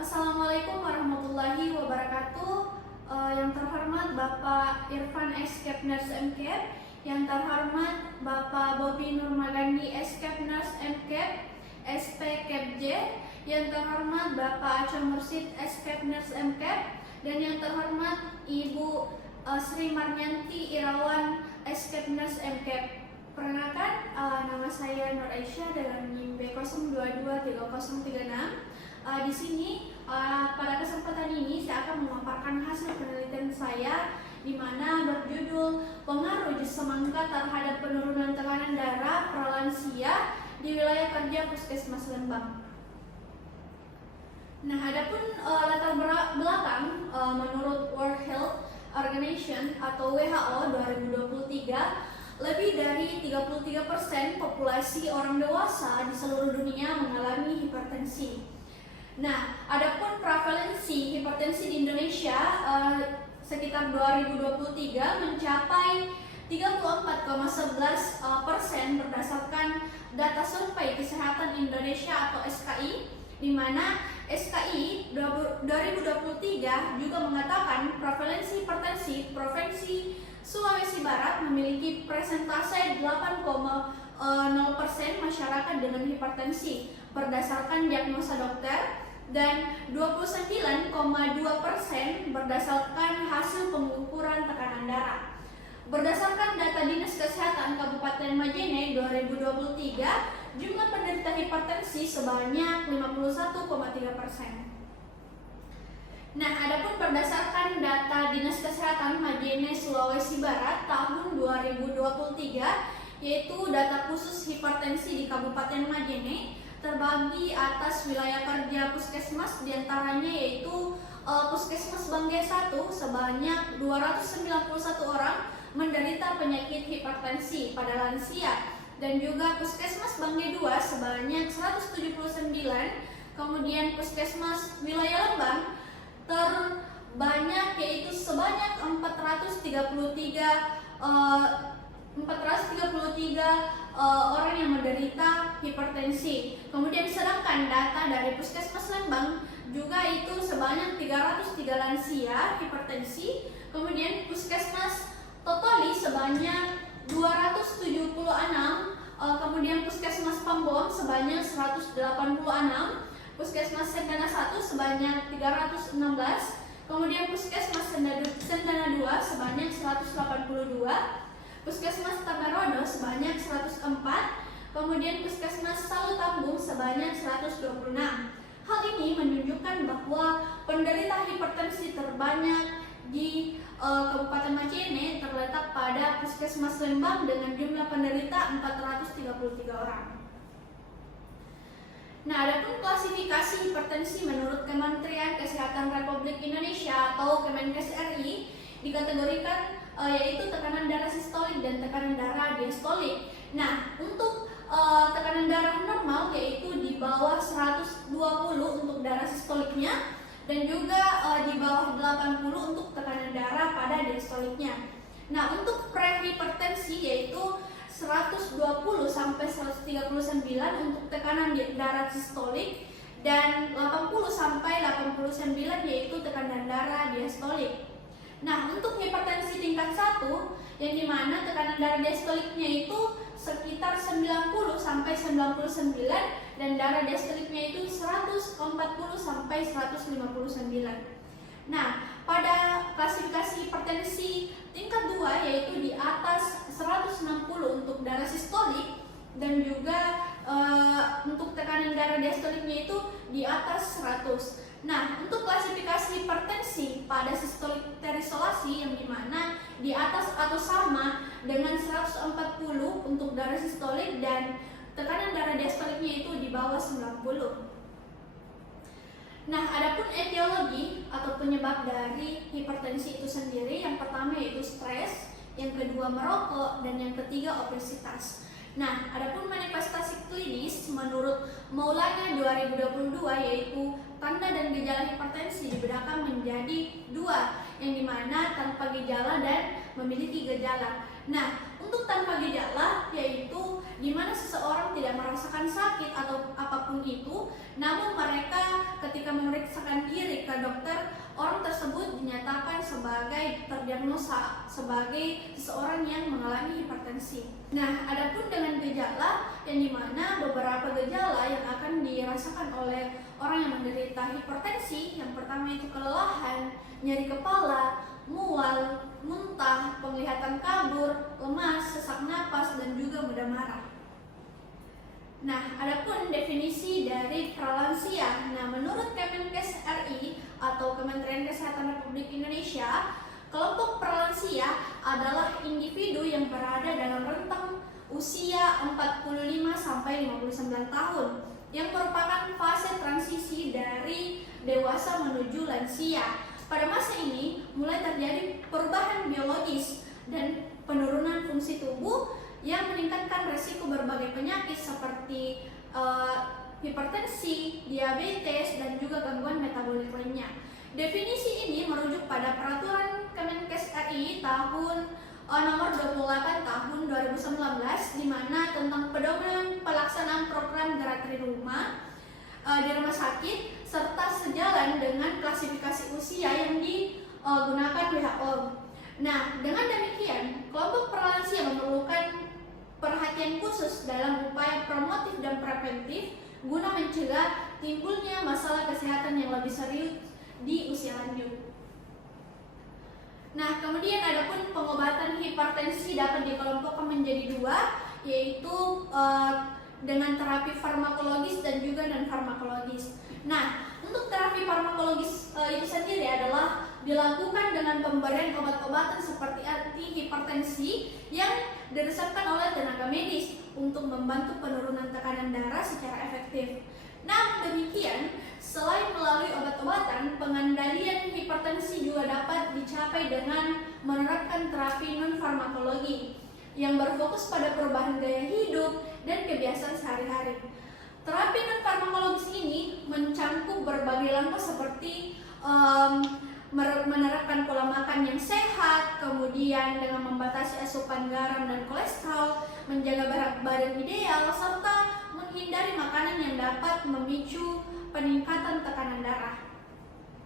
Assalamualaikum warahmatullahi wabarakatuh. Yang terhormat Bapak Irfan S. Kepners MKep, yang terhormat Bapak Bobi Nurmagandi S. Kepners MKep, SP Kepj, yang terhormat Bapak Aco Mursid S. Kepners MKep, dan yang terhormat Ibu Sri Marnyanti Irawan S. Kepners MKep. Perkenalkan, nama saya Nur Aisyah dengan NIM B02230036. Di sini pada kesempatan ini saya akan memaparkan hasil penelitian saya di mana berjudul pengaruh jus semangka terhadap penurunan tekanan darah pralansia di wilayah kerja Puskesmas Lembang. Nah, adapun latar belakang menurut World Health Organization atau WHO 2023, lebih dari 33% populasi orang dewasa di seluruh dunia mengalami hipertensi. Nah, adapun prevalensi hipertensi di Indonesia sekitar 2023 mencapai 34,11% berdasarkan data Survei Kesehatan Indonesia atau SKI, di mana SKI 2023 juga mengatakan prevalensi hipertensi Provinsi Sulawesi Barat memiliki persentase 8,0% masyarakat dengan hipertensi berdasarkan diagnosa dokter, dan 29,2% berdasarkan hasil pengukuran tekanan darah. Berdasarkan data Dinas Kesehatan Kabupaten Majene 2023, jumlah penderita hipertensi sebanyak 51,3%. Nah, adapun berdasarkan data Dinas Kesehatan Majene Sulawesi Barat tahun 2023, yaitu data khusus hipertensi di Kabupaten Majene, terbagi atas wilayah kerja puskesmas, diantaranya yaitu Puskesmas Bangge 1 sebanyak 291 orang menderita penyakit hipertensi pada lansia, dan juga Puskesmas Bangge 2 sebanyak 179, kemudian Puskesmas wilayah Lembang terbanyak yaitu sebanyak 433 orang yang menderita hipertensi. Kemudian sedangkan data dari Puskesmas Lembang juga itu sebanyak 303 lansia hipertensi. Kemudian Puskesmas Totoli sebanyak 276, kemudian Puskesmas Pamboang sebanyak 186, Puskesmas Sendana 1 sebanyak 316, kemudian Puskesmas Sendana 2 sebanyak 182, Puskesmas Tabarodo sebanyak 104, kemudian Puskesmas Salutambung sebanyak 126. Hal ini menunjukkan bahwa penderita hipertensi terbanyak di Kabupaten Majene terletak pada Puskesmas Lembang dengan jumlah penderita 433 orang. Nah, adapun klasifikasi hipertensi menurut Kementerian Kesehatan Republik Indonesia atau Kemenkes RI dikategorikan yaitu tekanan darah sistolik dan tekanan darah diastolik. Nah, untuk tekanan darah normal yaitu di bawah 120 untuk darah sistoliknya, dan juga di bawah 80 untuk tekanan darah pada diastoliknya. Nah, untuk prehipertensi yaitu 120 sampai 139 untuk tekanan darah sistolik, dan 80 sampai 89 yaitu tekanan darah diastolik. Nah, untuk hipertensi tingkat 1 yang dimana tekanan darah diastoliknya itu sekitar 90 sampai 99 dan darah diastoliknya itu 140 sampai 159. Nah, pada klasifikasi hipertensi tingkat 2 yaitu di atas 160 untuk darah sistolik, dan juga untuk tekanan darah diastoliknya itu di atas 100. Nah, untuk klasifikasi hipertensi pada sistolik terisolasi yang dimana di atas atau sama dengan 140 untuk darah sistolik dan tekanan darah diastoliknya itu di bawah 90. Nah, adapun etiologi atau penyebab dari hipertensi itu sendiri, yang pertama yaitu stres, yang kedua merokok, dan yang ketiga obesitas. Nah, adapun manifestasi klinis menurut Maulana 2022 yaitu tanda dan gejala hipertensi dibedakan menjadi 2, yang dimana tanpa gejala dan memiliki gejala. Nah, untuk tanpa gejala yaitu di mana seseorang tidak merasakan sakit atau apapun itu, namun mereka ketika memeriksakan dinyatakan sebagai terdiagnosa sebagai seseorang yang mengalami hipertensi. Nah, adapun dengan gejala yang dimana beberapa gejala yang akan dirasakan oleh orang yang menderita hipertensi, yang pertama itu kelelahan, nyeri kepala, mual, muntah, penglihatan kabur, lemas, sesak napas, dan juga mudah marah. Nah, adapun definisi dari pralansia. Nah, menurut Kemenkes RI atau Kementerian Kesehatan Republik Indonesia, kelompok pralansia adalah individu yang berada dalam rentang usia 45 sampai 59 tahun yang merupakan fase transisi dari dewasa menuju lansia. Pada masa ini mulai terjadi perubahan biologis dan penurunan fungsi tubuh yang meningkatkan resiko berbagai penyakit seperti hipertensi, diabetes, dan juga gangguan metabolik lainnya. Definisi ini merujuk pada peraturan Kemenkes RI tahun nomor 28 tahun 2019 di mana tentang pedoman pelaksanaan program gerak rumah di rumah sakit serta sejalan dengan klasifikasi usia yang digunakan WHO. Nah, dengan demikian, kelompok pralansia memerlukan perhatian khusus dalam upaya promotif dan preventif guna mencegah timbulnya masalah kesehatan yang lebih serius di usia lanjut. Nah, kemudian adapun pengobatan hipertensi dapat dikelompokkan menjadi dua, yaitu dengan terapi farmakologis dan juga non-farmakologis. Nah, untuk terapi farmakologis itu sendiri adalah dilakukan dengan pemberian obat-obatan seperti antihipertensi yang diresepkan oleh tenaga medis untuk membantu penurunan tekanan darah secara efektif. Namun demikian, selain melalui obat-obatan, pengendalian hipertensi juga dapat dicapai dengan menerapkan terapi non-farmakologi yang berfokus pada perubahan gaya hidup dan kebiasaan sehari-hari. Terapi non-farmakologis ini mencangkup berbagai langkah seperti menerapkan pola makan yang sehat, kemudian dengan membatasi asupan garam dan kolesterol, menjaga berat badan ideal, serta menghindari makanan yang dapat memicu peningkatan tekanan darah.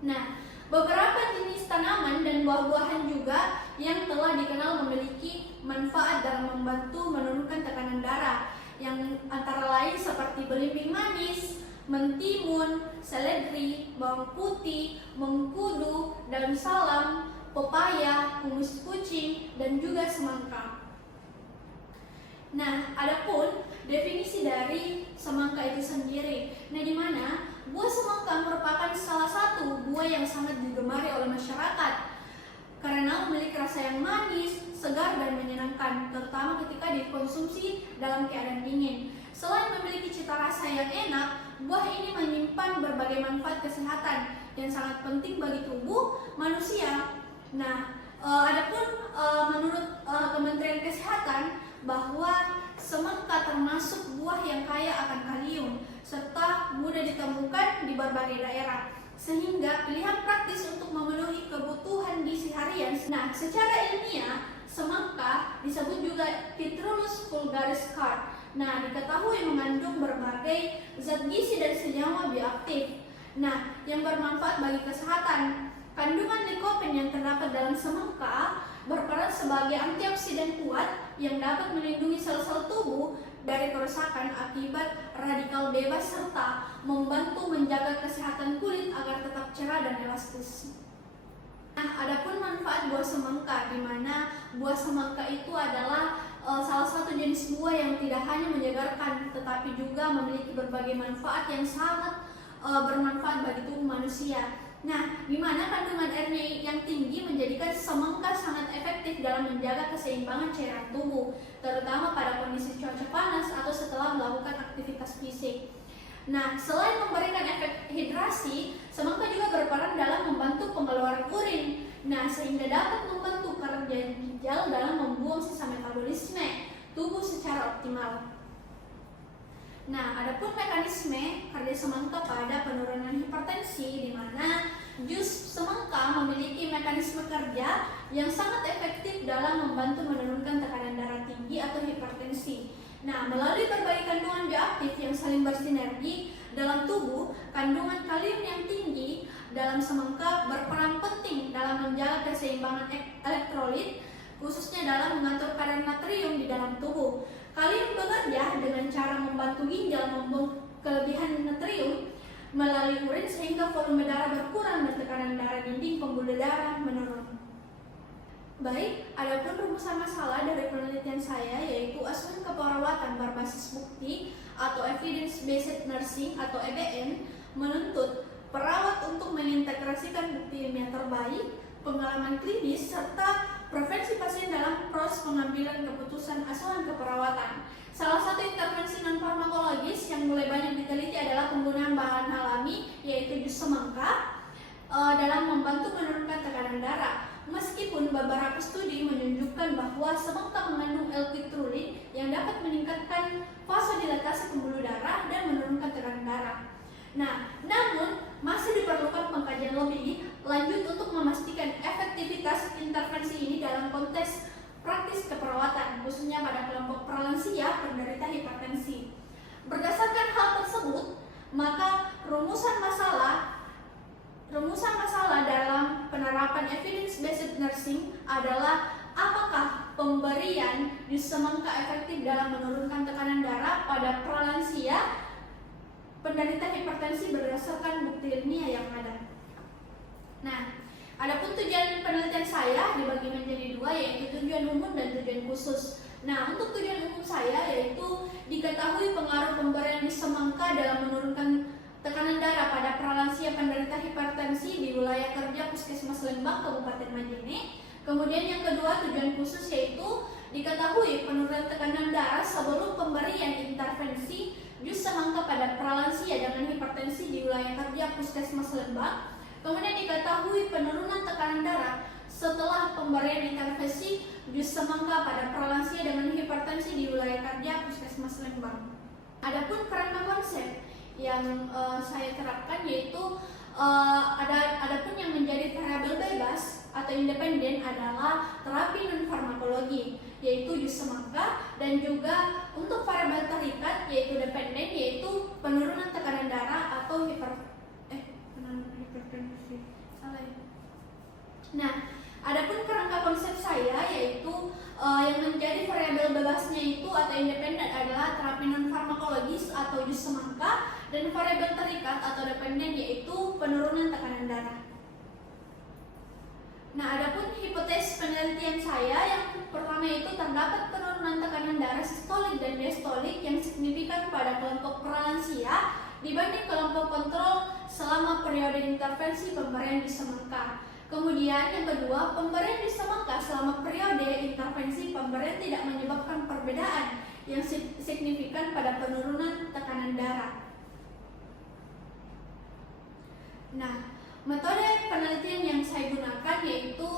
Nah, beberapa jenis tanaman dan buah-buahan juga yang telah dikenal memiliki manfaat dalam membantu menurunkan tekanan darah, yang antara lain seperti belimbing manis, mentimun, seledri, bawang putih, mengkudu, daun salam, pepaya, kumis kucing, dan juga semangka. Nah, adapun definisi dari semangka itu sendiri. Nah, di mana buah semangka merupakan salah satu buah yang sangat digemari oleh masyarakat karena memiliki rasa yang manis, segar, dan menyenangkan, terutama ketika dikonsumsi dalam keadaan dingin. Selain memiliki cita rasa yang enak, buah ini menyimpan berbagai manfaat kesehatan yang sangat penting bagi tubuh manusia. Nah, adapun menurut Kementerian Kesehatan bahwa semangka termasuk buah yang kaya akan kalium serta mudah ditemukan di berbagai daerah, sehingga pilihan praktis untuk memenuhi kebutuhan gizi harian. Nah, secara ilmiah, semangka disebut juga Citrullus vulgaris Card. Nah, diketahui mengandung berbagai zat gizi dan senyawa bioaktif. Nah, yang bermanfaat bagi kesehatan. Kandungan likopen yang terdapat dalam semangka berperan sebagai antioksidan kuat yang dapat melindungi sel-sel tubuh dari kerusakan akibat radikal bebas serta membantu menjaga kesehatan kulit agar tetap cerah dan elastis. Nah, adapun manfaat buah semangka, di mana buah semangka itu adalah salah satu jenis buah yang tidak hanya menyegarkan tetapi juga memiliki berbagai manfaat yang sangat bermanfaat bagi tubuh manusia. Nah, di mana kandungan airnya yang tinggi menjadikan semangka sangat efektif dalam menjaga keseimbangan cairan tubuh, terutama pada kondisi cuaca panas atau setelah melakukan aktivitas fisik. Nah, selain memberikan efek hidrasi, semangka juga berperan dalam membantu pengeluaran urin. Nah, sehingga dapat membantu kerja ginjal dalam membuang sisa metabolisme tubuh secara optimal. Nah, adapun mekanisme kerja semangka pada penurunan hipertensi, di mana jus semangka memiliki mekanisme kerja yang sangat efektif dalam membantu menurunkan tekanan darah tinggi atau hipertensi. Nah, melalui berbagai kandungan bioaktif yang saling bersinergi dalam tubuh, kandungan kalium yang tinggi dalam semangka berperan penting dalam menjaga keseimbangan elektrolit, khususnya dalam mengatur kadar natrium di dalam tubuh. Kalium bekerja dengan cara membantu ginjal membuang kelebihan natrium melalui urin sehingga volume darah berkurang dan tekanan darah dinding pembuluh darah menurun. Baik, adapun rumusan masalah dari penelitian saya yaitu asuhan keperawatan berbasis bukti atau evidence based nursing atau EBN menuntut perawat untuk mengintegrasikan bukti ilmiah terbaik, pengalaman klinis, serta preferensi pasien dalam proses pengambilan keputusan asuhan keperawatan. Salah satu intervensi non-farmakologis yang mulai banyak diteliti adalah penggunaan bahan alami yaitu jus semangka dalam membantu menurunkan tekanan darah. Meskipun beberapa studi menunjukkan bahwa semangka mengandung L-citrulline yang dapat meningkatkan vasodilatasi pembuluh darah dan menurunkan tekanan darah. Namun masih diperlukan pengkajian lebih lanjut untuk memastikan efektivitas intervensi ini dalam konteks praktis keperawatan, khususnya pada kelompok pralansia penderita hipertensi. Berdasarkan hal tersebut, maka rumusan masalah dalam penerapan evidence-based nursing adalah apakah pemberian jus semangka efektif dalam menurunkan tekanan darah pada pralansia penderita hipertensi berdasarkan bukti ilmiah yang ada. Adapun tujuan penelitian saya dibagi menjadi dua, yaitu tujuan umum dan tujuan khusus. Untuk tujuan umum saya yaitu diketahui pengaruh pemberian jus semangka dalam menurunkan tekanan darah pada pralansia penderita hipertensi di wilayah kerja Puskesmas Lembang, Kabupaten Majene. Kemudian yang kedua, tujuan khusus yaitu diketahui penurunan tekanan darah sebelum pemberian intervensi jus semangka pada pralansia dengan hipertensi di wilayah kerja Puskesmas Lembang. Kemudian diketahui penurunan tekanan darah setelah pemberian intervensi jus semangka pada pralansia dengan hipertensi di wilayah kerja Puskesmas Lembang. Adapun kerangka konsep yang saya terapkan yaitu adapun yang menjadi variabel bebas atau independen adalah terapi non farmakologi yaitu jus semangka, dan juga untuk variabel terikat yaitu dependen yaitu penurunan tekanan darah atau hipertensi. Adapun kerangka konsep saya yaitu yang menjadi variabel bebasnya itu atau independen adalah terapi non farmakologis atau jus semangka, dan variabel terikat atau dependen yaitu penurunan tekanan darah. Adapun hipotesis penelitian saya yang pertama itu terdapat penurunan tekanan darah sistolik dan diastolik yang signifikan pada kelompok pralansia dibanding kelompok kontrol selama periode intervensi pemberian jus semangka. Kemudian yang kedua, pemberian jus semangka selama periode intervensi pemberian tidak menyebabkan perbedaan yang signifikan pada penurunan tekanan darah. Metode penelitian yang saya gunakan yaitu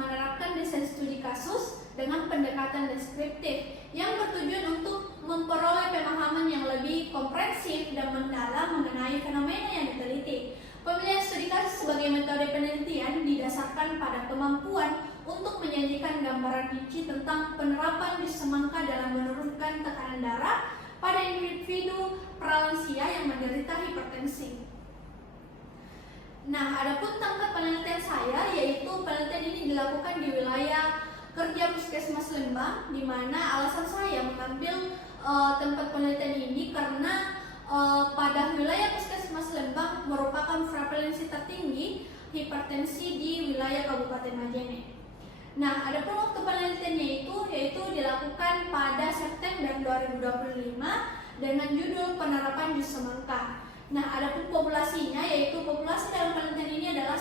menerapkan desain studi kasus dengan pendekatan deskriptif yang bertujuan untuk memperoleh pemahaman yang lebih komprehensif dan mendalam mengenai fenomena yang diteliti. Pemilihan studi kasus sebagai metode penelitian didasarkan pada kemampuan untuk menyajikan gambaran rinci tentang penerapan jus semangka dalam menurunkan tekanan darah pada individu pralansia yang menderita hipertensi. Adapun tempat penelitian saya yaitu penelitian ini dilakukan di wilayah kerja Puskesmas Lembang, di mana alasan saya mengambil tempat penelitian ini karena pada wilayah Puskesmas Lembang merupakan prevalensi tertinggi hipertensi di wilayah Kabupaten Majene. Adapun waktu penelitiannya yaitu dilakukan pada September 2025 dengan judul penerapan jus semangka. Adapun populasinya yaitu populasi dalam penelitian ini adalah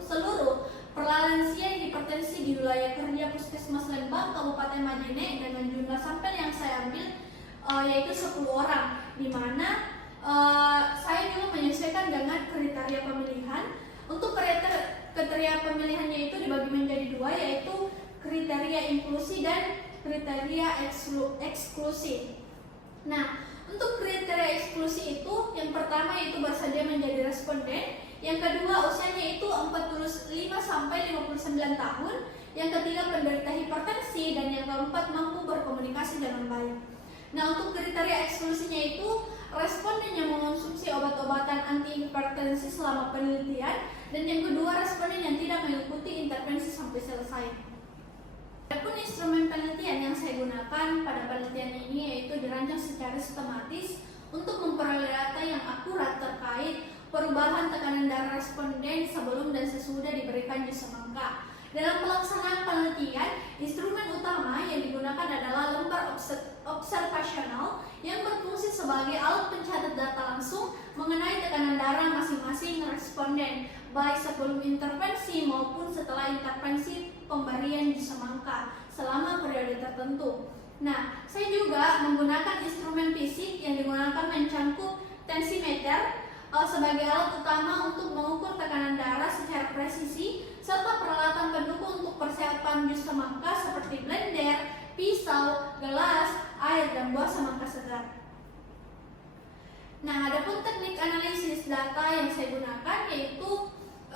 seluruh pralansia hipertensi di wilayah kerja Puskesmas Lembang, Kabupaten Majene, dengan jumlah sampel yang saya ambil yaitu 10 orang, di mana saya juga menyesuaikan dengan kriteria pemilihan. Untuk kriteria pemilihannya itu dibagi menjadi dua, yaitu kriteria inklusi dan kriteria eksklusi. Untuk kriteria eksklusi itu, yang pertama itu bersedia menjadi responden, yang kedua usianya itu 45 sampai 59 tahun, yang ketiga penderita hipertensi, dan yang keempat mampu berkomunikasi dengan baik. Untuk kriteria eksklusinya itu responden yang mengonsumsi obat-obatan antihipertensi selama penelitian, dan yang kedua responden yang tidak mengikuti intervensi sampai selesai. Adapun instrumen penelitian yang saya gunakan pada penelitian ini yaitu dirancang secara sistematis untuk memperoleh data yang akurat terkait perubahan tekanan darah responden sebelum dan sesudah diberikan jus semangka. Dalam pelaksanaan penelitian, instrumen utama yang digunakan adalah lembar observasional yang berfungsi sebagai alat pencatat data langsung mengenai tekanan darah masing-masing responden, baik sebelum intervensi maupun setelah intervensi pemberian jus semangka selama periode tertentu. Nah, saya juga menggunakan instrumen fisik yang digunakan mencangkup tensimeter sebagai alat utama untuk mengukur tekanan darah secara presisi, serta peralatan pendukung untuk persiapan jus semangka seperti blender, pisau, gelas, air, dan buah semangka segar. Nah, adapun teknik analisis data yang saya gunakan yaitu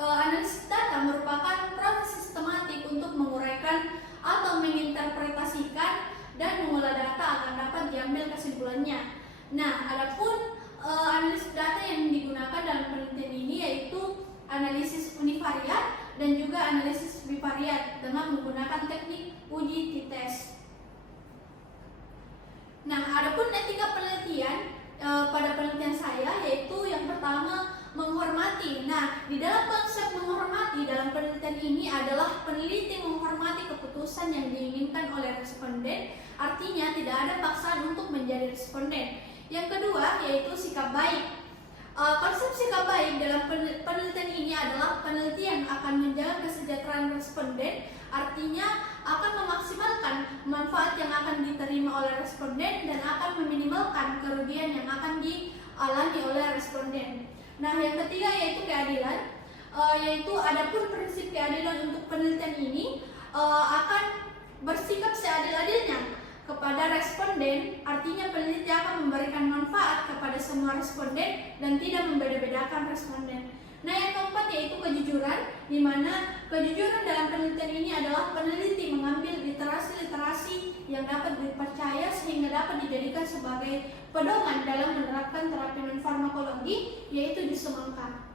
analisis data merupakan proses sistematik untuk menguraikan atau menginterpretasikan dan mengolah data agar dapat diambil kesimpulannya. Nah, adapun analisis data yang digunakan dalam penelitian ini yaitu analisis univariat dan juga analisis bivariat dengan menggunakan teknik uji t-test. Nah, adapun etika penelitian pada penelitian saya yaitu yang pertama menghormati. Nah, di dalam konsep menghormati dalam penelitian ini adalah peneliti menghormati keputusan yang diinginkan oleh responden, artinya tidak ada paksaan untuk menjadi responden. Yang kedua yaitu sikap baik. Konsep sikap baik dalam penelitian ini adalah peneliti yang akan menjaga kesejahteraan responden, artinya akan memaksimalkan manfaat yang akan diterima oleh responden dan akan meminimalkan kerugian yang akan dialami oleh responden. Nah, yang ketiga yaitu keadilan, yaitu adapun prinsip keadilan untuk penelitian ini akan bersikap seadil-adilnya kepada responden, artinya peneliti akan memberikan manfaat kepada semua responden dan tidak membeda-bedakan responden. Nah, yang keempat yaitu kejujuran, di mana kejujuran dalam penelitian ini adalah peneliti mengambil literasi-literasi yang dapat dipercaya sehingga dapat dijadikan sebagai pedoman dalam menerapkan terapi non-farmakologi, yaitu jus semangka.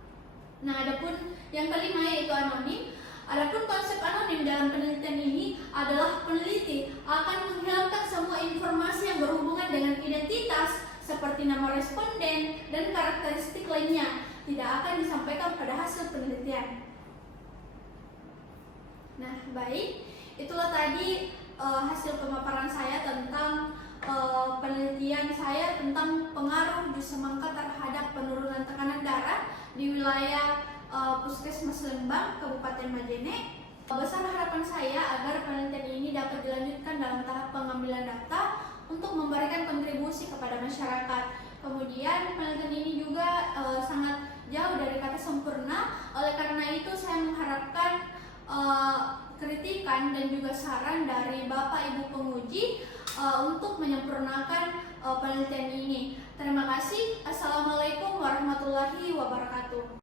Nah, adapun yang kelima yaitu anonim. Adapun konsep anonim dalam penelitian ini adalah peneliti akan menghilangkan semua informasi yang berhubungan dengan identitas seperti nama responden dan karakteristik lainnya, tidak akan disampaikan pada hasil penelitian. Nah, baik, itulah tadi hasil pemaparan saya tentang penelitian saya tentang pengaruh jus semangka terhadap penurunan tekanan darah di wilayah Puskesmas Lembang, Kabupaten Majene. Besar harapan saya agar penelitian ini dapat dilanjutkan dalam tahap pengambilan data untuk memberikan kontribusi kepada masyarakat. Kemudian penelitian ini juga sangat jauh dari kata sempurna. Oleh karena itu saya mengharapkan kritikan dan juga saran dari Bapak Ibu penguji untuk menyempurnakan penelitian ini. Terima kasih. Assalamualaikum warahmatullahi wabarakatuh.